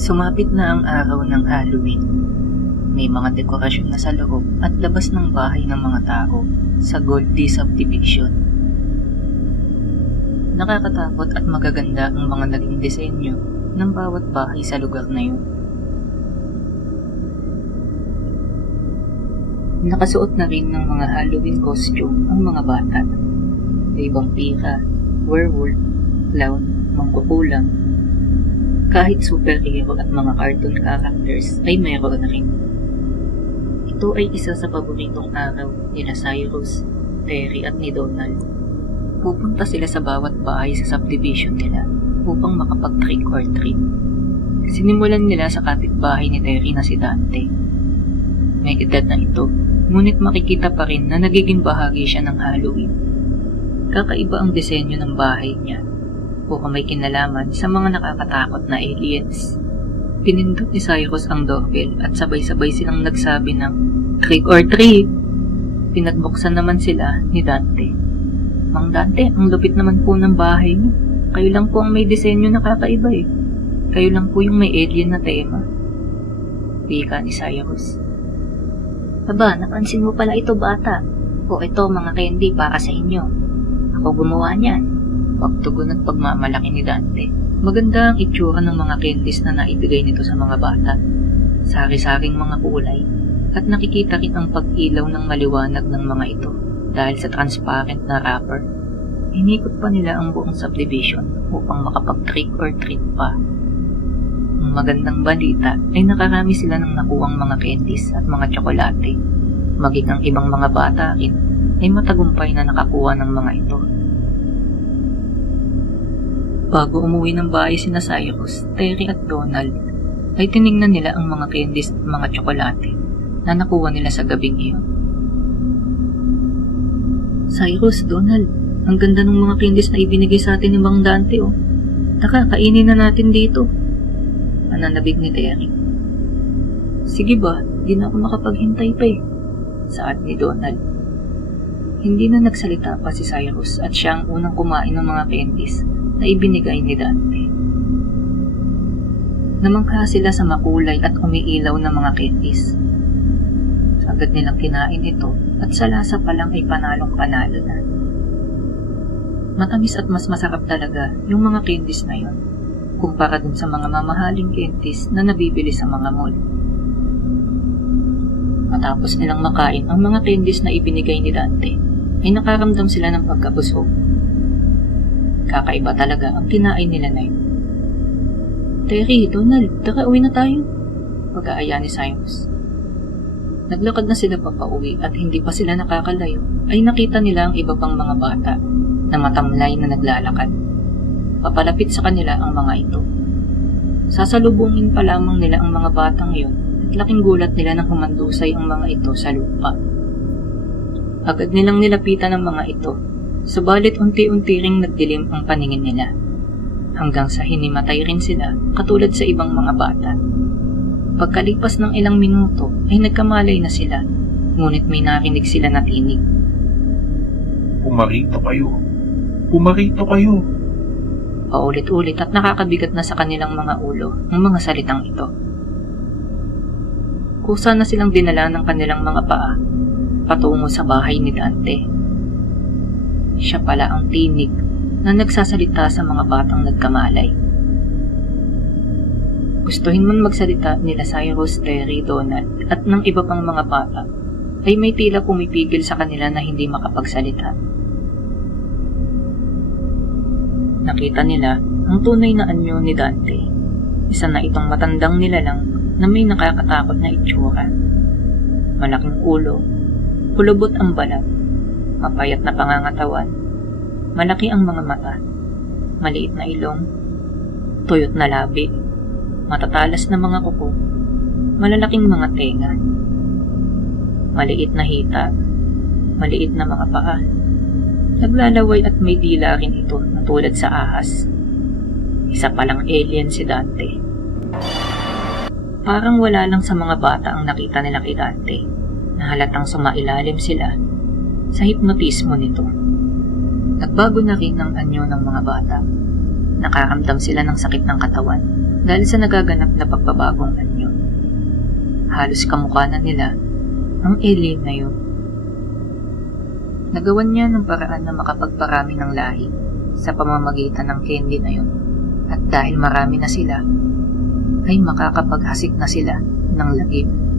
Sumapit na ang araw ng Halloween. May mga dekorasyon na sa loob at labas ng bahay ng mga tao sa Goldie Subdivision. Nakakatakot at magaganda ang mga naging disenyo ng bawat bahay sa lugar na yun. Nakasuot na rin ng mga Halloween costume ang mga bata. May vampira, werewolf, clown, mangkukulam. Kahit superhero at mga cartoon characters ay meron na rin. Ito ay isa sa paboritong araw nila Cyrus, Terry at ni Donald. Pupunta sila sa bawat bahay sa subdivision nila upang makapag-trick or treat. Sinimulan nila sa kapitbahay ni Terry na si Dante. May edad na ito, ngunit makikita pa rin na nagiging bahagi siya ng Halloween. Kakaiba ang disenyo ng bahay niya o may kinalaman sa mga nakakatakot na aliens. Pinindot ni Cyrus ang doorbell at sabay-sabay silang nagsabi ng trick or treat. Pinagbuksan naman sila ni Dante. Mang Dante, ang lupit naman po ng bahay niyo. Kayo lang po ang may disenyo na kakaiba eh. Kayo lang po yung may alien na tema. Wika ni Cyrus. Aba, napansin mo pala ito bata. O ito mga candy para sa inyo. Ako gumawa niyan. Pagtugon at pagmamalaki ni Dante. Maganda ang itsura ng mga candies na naibigay nito sa mga bata. Sari-saring mga kulay at nakikita rin ang pag-ilaw ng maliwanag ng mga ito dahil sa transparent na wrapper. Inikot pa nila ang buong subdivision upang makapag-trick or treat pa. Ang magandang balita ay nakarami sila ng nakuwang mga candies at mga tsokolate. Maging ang ibang mga bata rin ay matagumpay na nakakuha ng mga ito. Bago umuwi ng bahay sina Cyrus, Terry at Donald, ay tiningnan nila ang mga candies at mga tsokolate na nakuha nila sa gabing iyon. Cyrus, Donald, ang ganda ng mga candies na ibinigay sa atin ni Mang Dante oh. Taka, kainin na natin dito. Mananabig ni Terry. Sige ba, di na ako makapaghintay pa eh. Saad ni Donald. Hindi na nagsalita pa si Cyrus at siya ang unang kumain ng mga candies na ibinigay ni Dante. Namangha sila sa makulay at umiilaw na mga candies. Agad nilang kinain ito at sa lasa pa lang ay panalong-panalo na. Matamis at mas masarap talaga yung mga candies na yon kumpara dun sa mga mamahaling candies na nabibili sa mga mall. Matapos nilang makain ang mga candies na ibinigay ni Dante, ay nakaramdam sila ng pagkabusog. Kakaiba talaga ang kinain nila na yun. Terry, Donald, tara uwi na tayo. Pag-aaya ni Cyrus. Naglakad na sila papauwi at hindi pa sila nakakalayo ay nakita nila ang iba pang mga bata na matamlay na naglalakad. Papalapit sa kanila ang mga ito. Sasalubungin pa lamang nila ang mga batang iyon at laking gulat nila nang humandusay ang mga ito sa lupa. Agad nilang nilapitan ang mga ito. Subalit unti-unti ring nagdilim ang paningin nila, hanggang sa hinimatay rin sila katulad sa ibang mga bata. Pagkalipas ng ilang minuto ay nagkamalay na sila, ngunit may narinig sila na tinig. Pumarito kayo! Pumarito kayo! Paulit-ulit at nakakabigat na sa kanilang mga ulo ang mga salitang ito. Kusa na silang dinala ng kanilang mga paa patungo sa bahay ni Dante. Siya pala ang tinig na nagsasalita sa mga batang nagkamalay. Gustuhin man magsalita nila Cyrus, Terry, Donald at ng iba pang mga bata, ay may tila pumipigil sa kanila na hindi makapagsalita. Nakita nila ang tunay na anyo ni Dante, isa na itong matandang nilalang na may nakakatakot na itsura. Malaking ulo, kulubot ang balat, mapayat na pangangatawan, malaki ang mga mata, maliit na ilong, tuyot na labi, matatalas na mga kuko, malalaking mga tenga, maliit na hita, maliit na mga paa. Naglalaway at may dila rin ito na tulad sa ahas. Isa palang alien si Dante. Parang wala lang sa mga bata ang nakita nila kay Dante, na halatang sumailalim sila sa hipnotismo nito. Nagbago na rin ang anyo ng mga bata. Nakaramdam sila ng sakit ng katawan dahil sa nagaganap na pagbabagong anyo. Halos kamukha na nila ang alien na yun. Nagawan niya ng paraan na makapagparami ng lahi sa pamamagitan ng candy na yun. At dahil marami na sila, ay makakapaghasik na sila ng lagim.